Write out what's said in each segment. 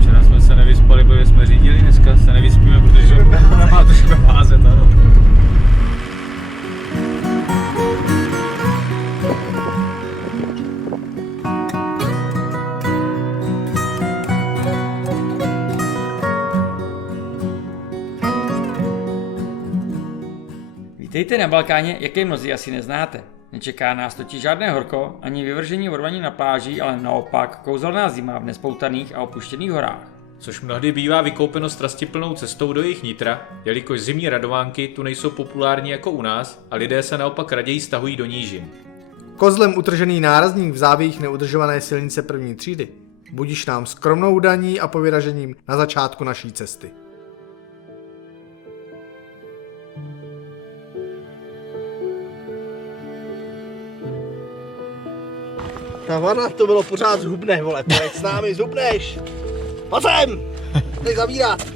Včera jsme se nevyspali, protože jsme řídili, dneska se nevyspíme, protože má trošku házet, ano. Vítejte na Balkáně, jaké mnozí asi neznáte. Nečeká nás totiž žádné horko, ani vyvržení odvaní na pláži, ale naopak kouzelná zima v nespoutaných a opuštěných horách. Což mnohdy bývá vykoupeno strastiplnou cestou do jejich nitra, jelikož zimní radovánky tu nejsou populární jako u nás a lidé se naopak raději stahují do nížin. Kozlem utržený nárazník v závějích neudržované silnice první třídy. Budiš nám skromnou daní a povyražením na začátku naší cesty. Ta vana, to bylo pořád zhubné, vole, pojď s námi, zhubneš! Pojď sem! Nech zavírat!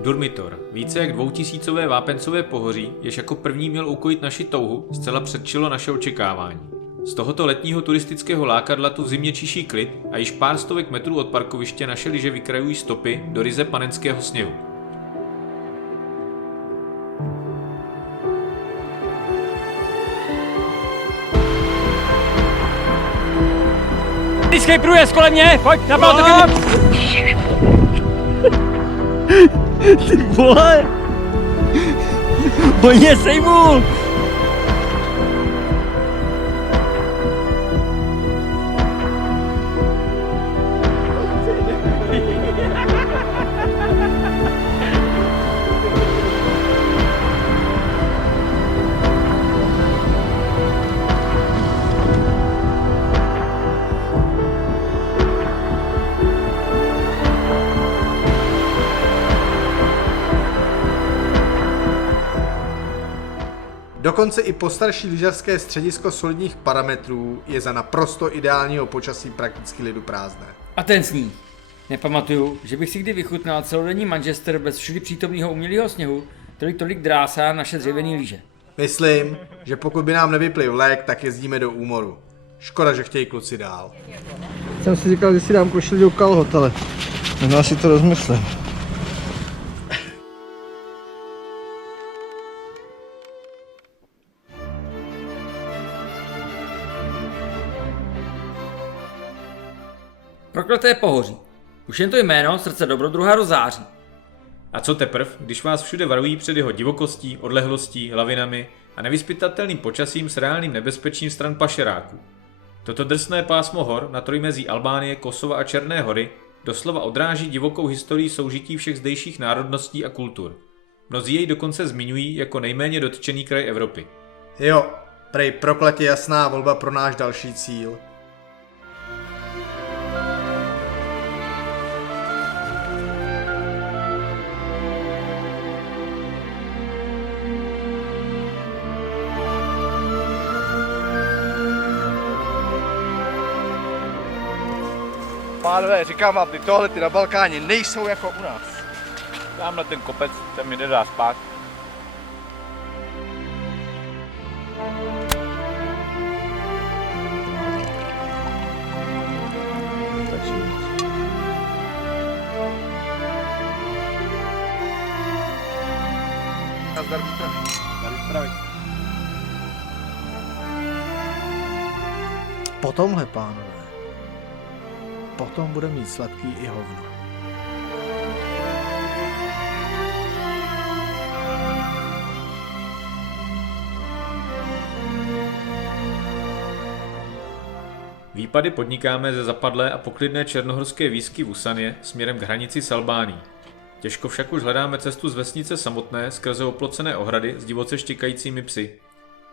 Durmitor, více jak 2000 vápencové pohoří, jež jako první měl ukojit naši touhu, zcela předčilo naše očekávání. Z tohoto letního turistického lákadla tu v zimě čiší klid a již pár stovek metrů od parkoviště naše lyže vykrajují stopy do ryze panenského sněhu. Escape průjezd kolem mě, pojď, napal to ke mně. Ty vole! On mě sejmul. Dokonce i postarší lyžařské středisko solidních parametrů je za naprosto ideálního počasí prakticky lidu prázdné. A ten sníh. Nepamatuju, že bych si kdy vychutnal celodenní Manchester bez všudy přítomného umělého sněhu, který tolik drásá naše dřevěný lyže. Myslím, že pokud by nám nevypli vlek, tak jezdíme do úmoru. Škoda, že chtějí kluci dál. Jsem si říkal, že si dám košili do kalhot, ale možná si to rozmyslím. Prokleté pohoří. Už jen to jméno srdce dobrodruha rozáří. A co teprv, když vás všude varují před jeho divokostí, odlehlostí, lavinami a nevyzpytatelným počasím s reálným nebezpečím stran pašeráků. Toto drsné pásmo hor na trojmezí Albánie, Kosova a Černé hory doslova odráží divokou historii soužití všech zdejších národností a kultur. Mnozí jej dokonce zmiňují jako nejméně dotčený kraj Evropy. Jo, prej prokletě jasná volba pro náš další cíl. Pánové, říkám vám, ty tohlety na Balkáně nejsou jako u nás. Tamhle ten kopec, ten mi nedá spát. Nazdar výpravy. Po tomhle, pánové, potom bude mít sladký i hovno. Výpady podnikáme ze zapadlé a poklidné černohorské výsky v Usaně směrem k hranici s Albánií. Těžko však už hledáme cestu z vesnice samotné skrze oplocené ohrady s divoce štěkajícími psy.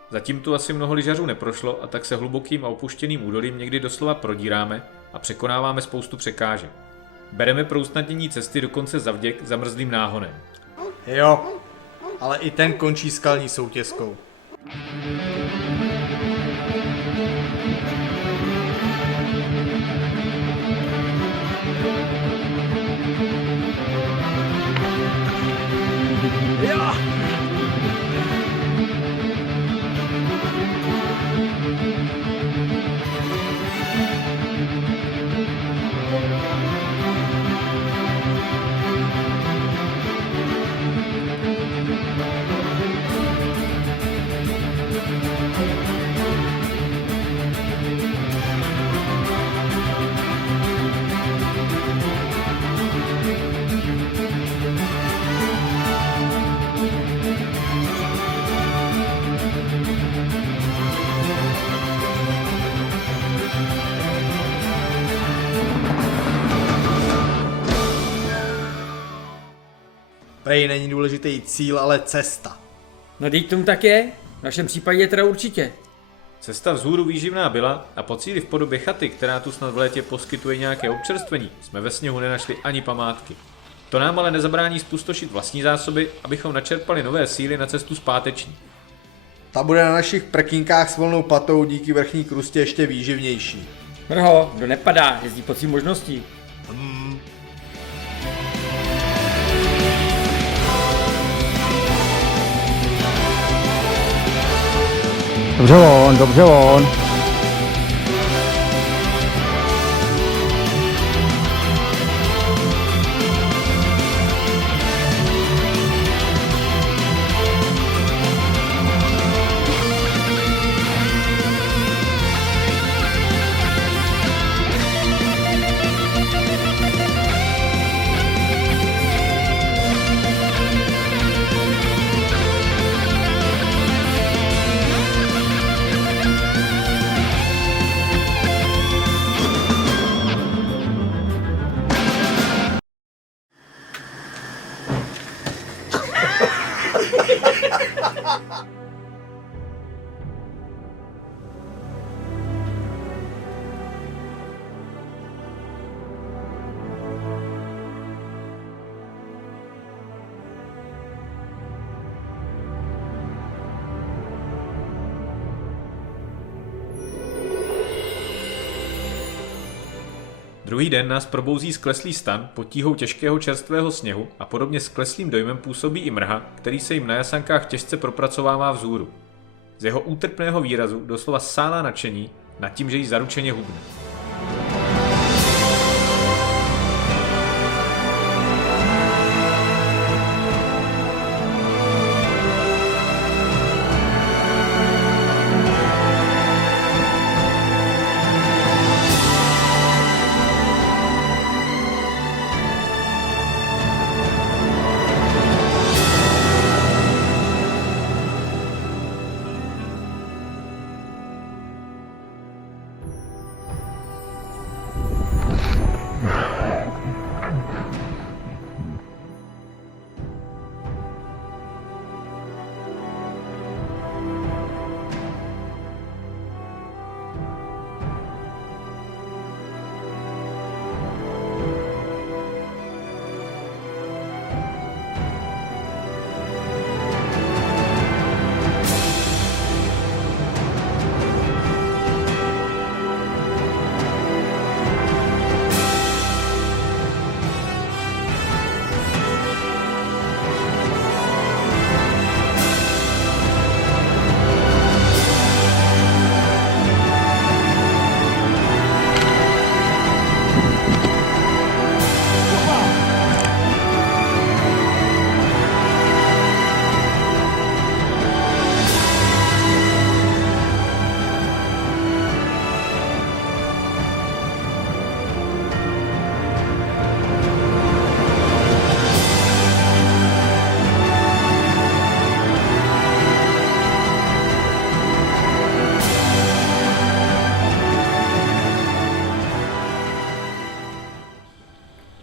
Zatím tu asi mnoho lyžařů neprošlo a tak se hlubokým a opuštěným údolím někdy doslova prodíráme a překonáváme spoustu překážek. Bereme pro usnadnění cesty dokonce zavděk zamrzlým náhonem. Jo, ale i ten končí skalní soutězkou. Prej není důležitý cíl, ale cesta. No teď tomu tak je, v našem případě teda určitě. Cesta vzhůru výživná byla a po cíli v podobě chaty, která tu snad v létě poskytuje nějaké občerstvení, jsme ve sněhu nenašli ani památky. To nám ale nezabrání spustošit vlastní zásoby, abychom načerpali nové síly na cestu zpáteční. Ta bude na našich prkínkách s volnou patou díky vrchní krustě ještě výživnější. Mrho, kdo nepadá, jezdí pod svým možností. Dobře on. Druhý den nás probouzí skleslý stan pod tíhou těžkého čerstvého sněhu a podobně skleslým dojmem působí i mrha, který se jim na jasankách těžce propracovává vzhůru. Z jeho útrpného výrazu doslova sálá nadšení nad tím, že jí zaručeně hubne.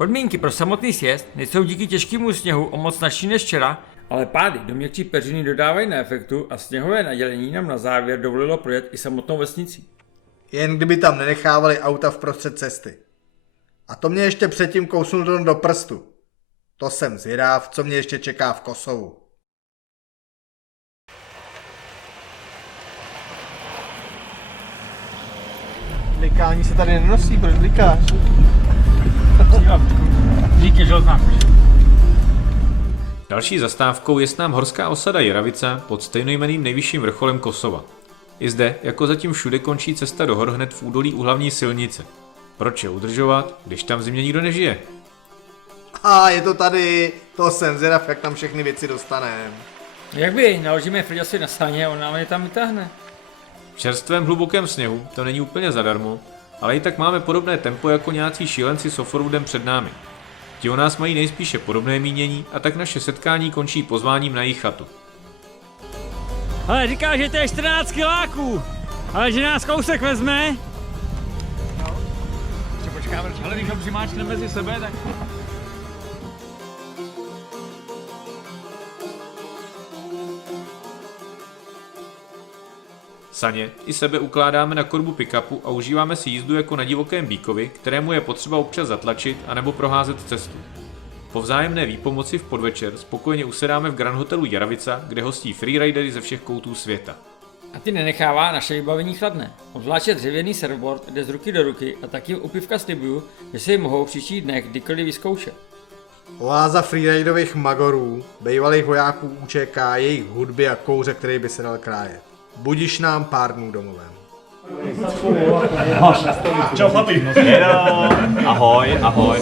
Podmínky pro samotný sjezd nejsou díky těžkému sněhu o moc snažší než včera, ale pády do měkčí peřiny dodávají na efektu a sněhové nadělení nám na závěr dovolilo projet i samotnou vesnici. Jen kdyby tam nenechávali auta vprostřed cesty. A to mě ještě předtím kousnul do prstu. To jsem zvědav, co mě ještě čeká v Kosovu. Blikání se tady nenosí, proč blikáš? Díky, že ho znáš. Další zastávkou je nám horská osada Jaravica pod stejnojmenným nejvyšším vrcholem Kosova. I zde, jako zatím všude, končí cesta do hor hned v údolí u hlavní silnice. Proč je udržovat, když tam v zimě nikdo nežije? A je to tady, to jsem zvědav, jak tam všechny věci dostanem. Jak by, naložíme Friďasovi na sáně a on nám je tam vytáhne. V čerstvém hlubokém sněhu to není úplně zadarmo, ale i tak máme podobné tempo jako nějací šílenci s offroadem před námi. Ti o nás mají nejspíše podobné mínění a tak naše setkání končí pozváním na jejich chatu. Ale říká, že to je 14 kiláků, ale že nás kousek vezme. No, ještě počkáme, ale když ho přimáčne mezi sebe, tak... Saně i sebe ukládáme na korbu pick-upu a užíváme si jízdu jako na divokém bíkovi, kterému je potřeba občas zatlačit anebo proházet cestu. Po vzájemné výpomoci v podvečer spokojeně usedáme v Grand Hotelu Jaravica, kde hostí freeridery ze všech koutů světa. A ty nenechává naše vybavení chladné. Obzvláště dřevěný surfboard jde z ruky do ruky a taky u pivka slibuju, že si ji mohou v příštích dnech kdykoliv vyzkoušet. Oáza freeridových magorů, bývalých vojáků UČK, jejich hudby a kouře, který by se dal krájet. Budiš nám pár dnů domovem. Čau chlapi. Ahoj, ahoj.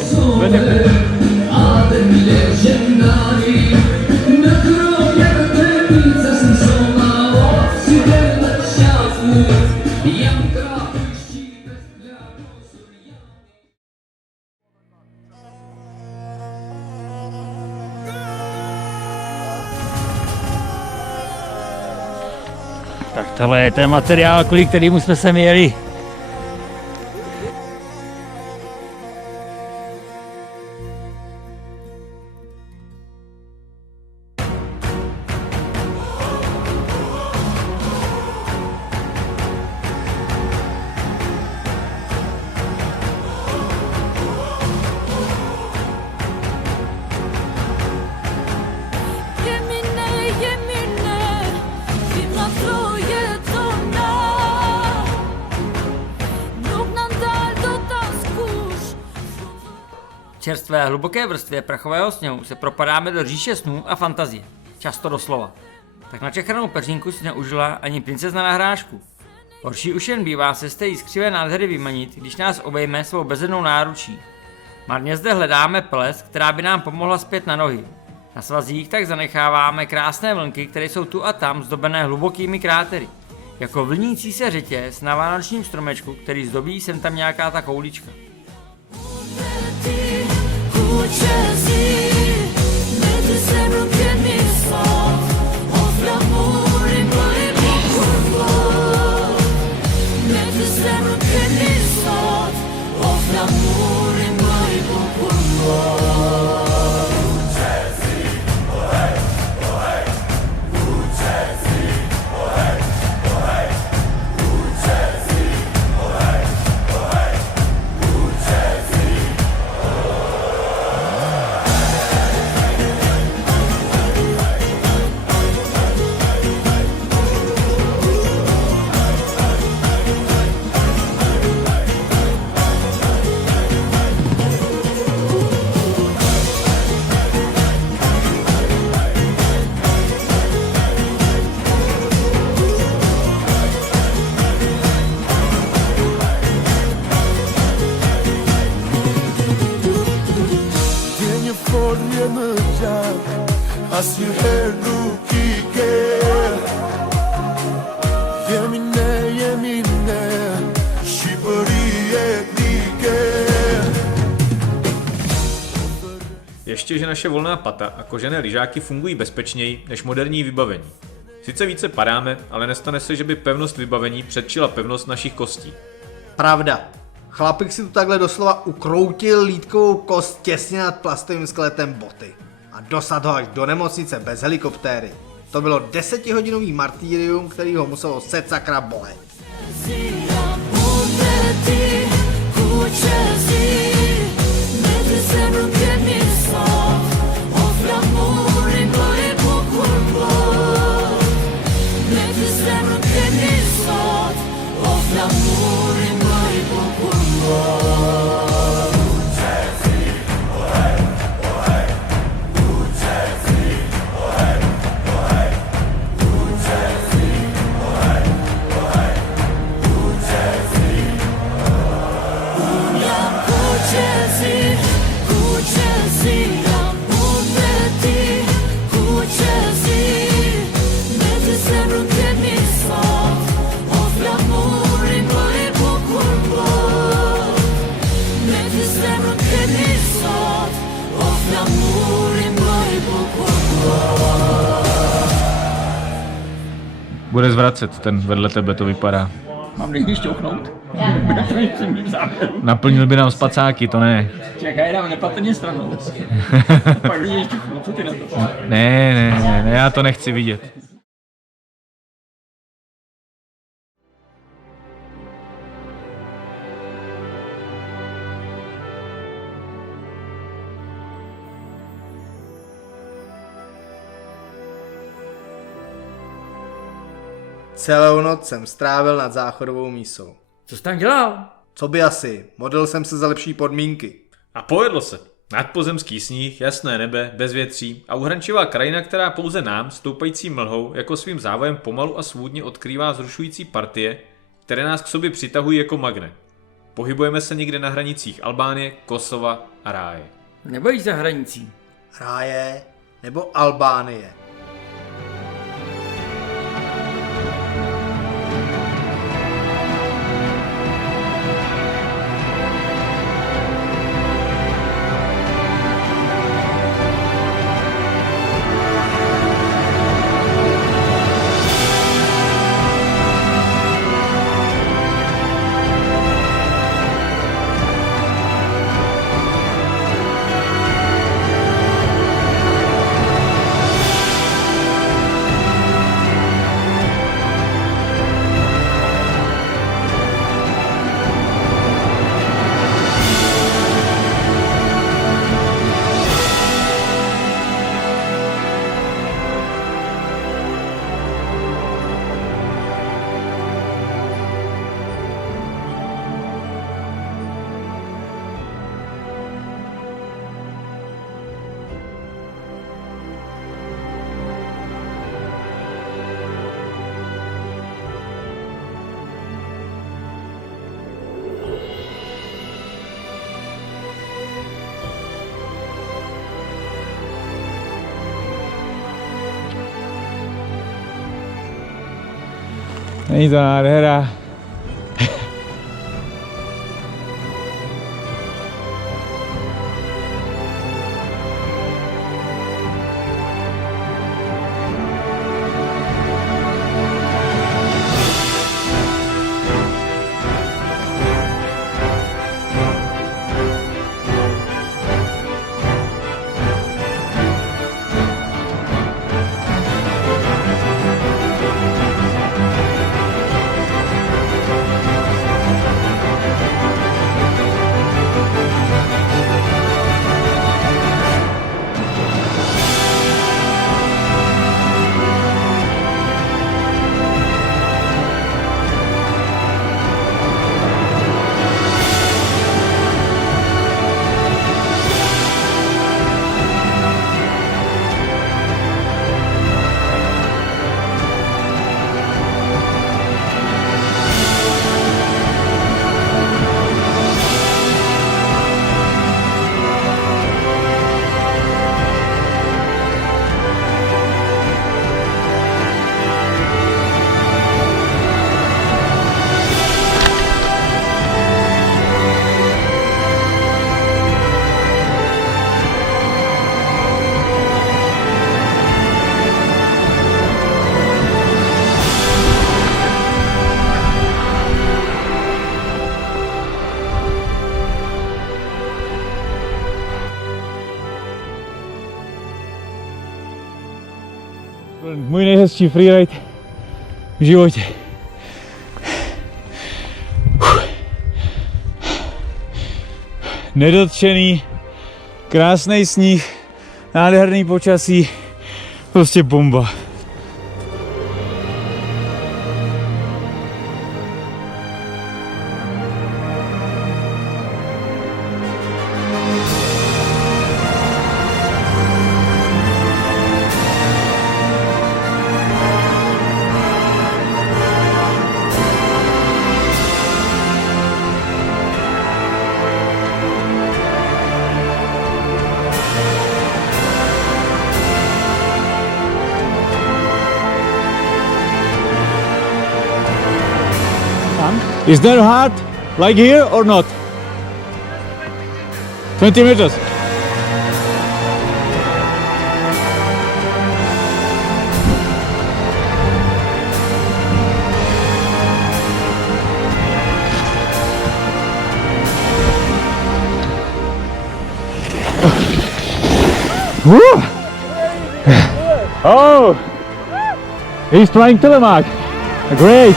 Tak tohle je ten materiál, kvůli kterému jsme sem jeli. V čerstvé hluboké vrstvě prachového sněhu se propadáme do říše snů a fantazie. Často doslova. Tak na čechranou peřínku si neužila ani princezna na hrášku. Horší už jen bývá se z té skřivé nádhery vymanit, když nás obejme svou bezednou náručí. Marně zde hledáme ples, která by nám pomohla zpět na nohy. Na svazích tak zanecháváme krásné vlnky, které jsou tu a tam zdobené hlubokými krátery. Jako vlnící se řetěz na vánočním stromečku, který zdobí sem tam nějaká ta koulička. Ještě, že naše volná pata a kožené lyžáky fungují bezpečněji než moderní vybavení. Sice více padáme, ale nestane se, že by pevnost vybavení předčila pevnost našich kostí. Pravda. Chlapík si tu takhle doslova ukroutil lítkovou kost těsně nad plastovým skeletem boty. A dosad ho až do nemocnice bez helikoptéry. To bylo 10hodinový martýrium, který ho muselo sakra bolet. Bude zvracet, ten vedle tebe to vypadá. Mám někdy šťouchnout? Naplnil by nám spacáky, to ne. Čekaj, dám nepatrně stranou. Pak lidi šťouchnout, co ty na to? Ne, já to nechci vidět. Celou noc jsem strávil nad záchodovou mísou. Co jsi tam dělal? Co by asi, modlil jsem se za lepší podmínky. A povedlo se. Nadpozemský sníh, jasné nebe, bezvětří a uhrančivá krajina, která pouze nám, stoupající mlhou, jako svým závojem pomalu a svůdně odkrývá zrušující partie, které nás k sobě přitahují jako magnet. Pohybujeme se někde na hranicích Albánie, Kosova a Ráje. Nebojíš za hranicí? Ráje nebo Albánie. Není to nádhera. můj nejhezčí freeride v životě. Nedotčený, krásný sníh, nádherný počasí, prostě bomba. Is there hard like here or not? 20 meters. Woo! Oh! He's trying telemark. Great!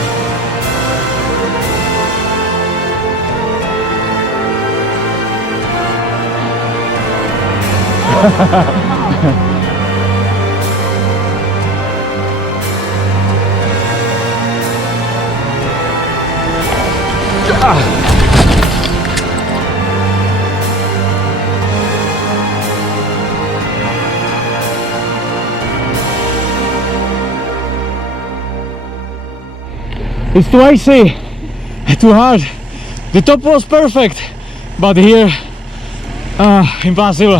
It's too icy, too hard. The top was perfect, but here, impossible.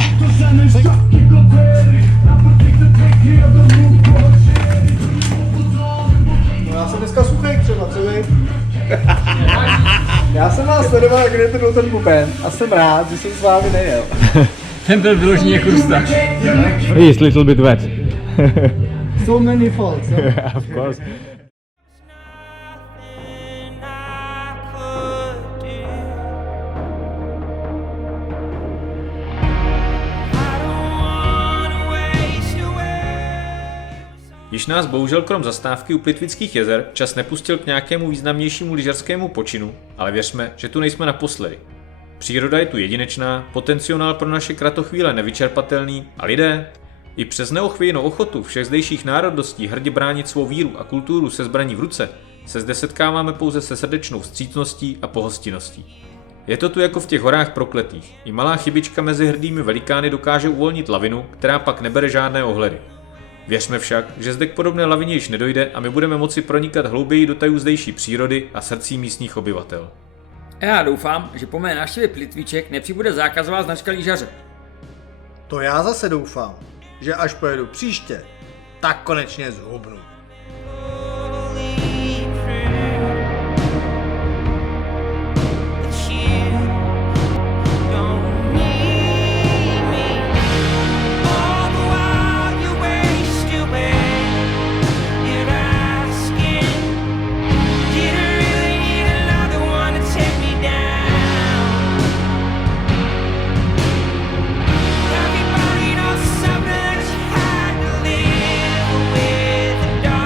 Já jsem dneska suchej třeba, co vy? Já jsem vás sledoval, jak jdete do ten buben a jsem rád, že jsem s vámi nejel. Ten byl vyloženě krusta. He is little bit wet. So many faults. Of course. Již nás bohužel krom zastávky u Plitvických jezer čas nepustil k nějakému významnějšímu lyžařskému počinu, ale věřme, že tu nejsme naposledy. Příroda je tu jedinečná, potenciál pro naše kratochvíle nevyčerpatelný a lidé, i přes neochvějnou ochotu všech zdejších národností hrdě bránit svou víru a kulturu se zbraní v ruce, se zde setkáváme pouze se srdečnou vstřícností a pohostinností. Je to tu jako v těch horách prokletých, i malá chybička mezi hrdými velikány dokáže uvolnit lavinu, která pak nebere žádné ohledy. Věřme však, že zde k podobné lavině již nedojde a my budeme moci pronikat hlouběji do tajů zdejší přírody a srdcí místních obyvatel. Já doufám, že po mé návštěvě Plitviček nepřibude zákazová značka lyžaře. To já zase doufám, že až pojedu příště, tak konečně zhubnu. Everybody knows something that's hard to live with the dark.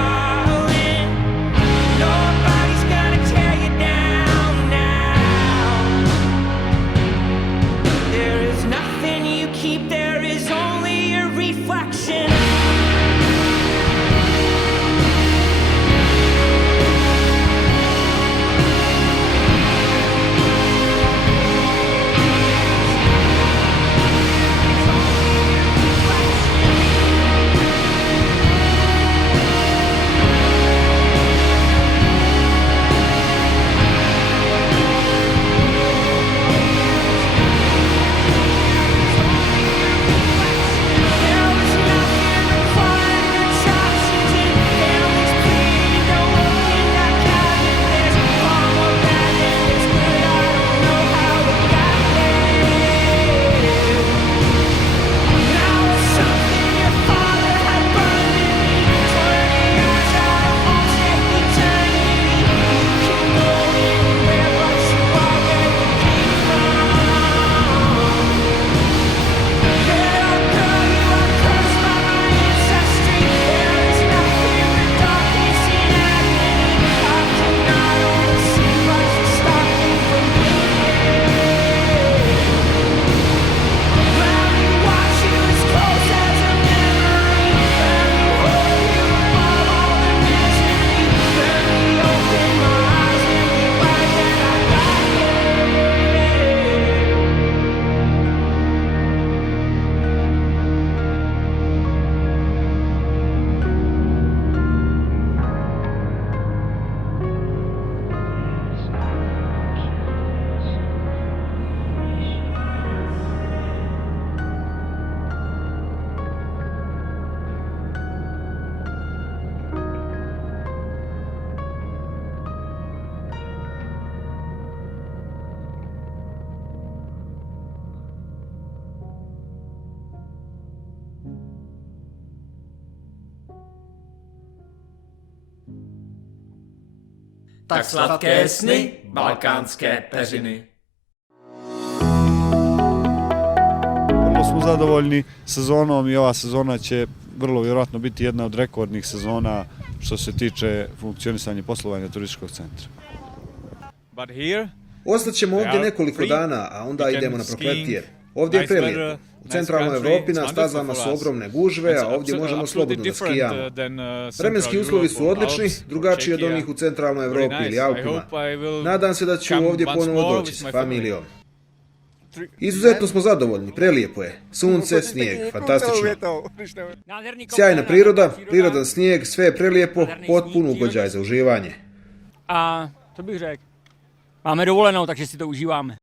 Tak sladké sny balkánské peřiny. Vrlo smo zadovoljni sezonom i ova sezona će vrlo vjerojatno biti jedna od rekordnih sezona što se tiče funkcionisanja i poslovanja turističkog centra. But here, Ostaćemo ovdje are nekoliko free. dana, a onda We can idemo na skiing, Prokletije. Ovdje je nice prelijepo. weather, U nice centralnoj country, Europi it's na wonderful stazama for su us. ogromne gužve, It's a ovdje možemo absolutely slobodno da different, skijamo. than, Vremenski Central uslovi su Europe or odlični, Alps or drugačiji od Czechia. onih u centralnoj Very Europi nice. ili I Alpima. hope I will Nadam se da ću come ovdje once ponovo more doći with s my familijom. Izuzetno smo zadovoljni, prelijepo je. Sunce, snijeg, fantastično. Sjajna priroda, prirodan snijeg, sve je prelijepo, potpun ugođaj za uživanje. A to bych řekl. Máme dovolenou, takže si to užíváme.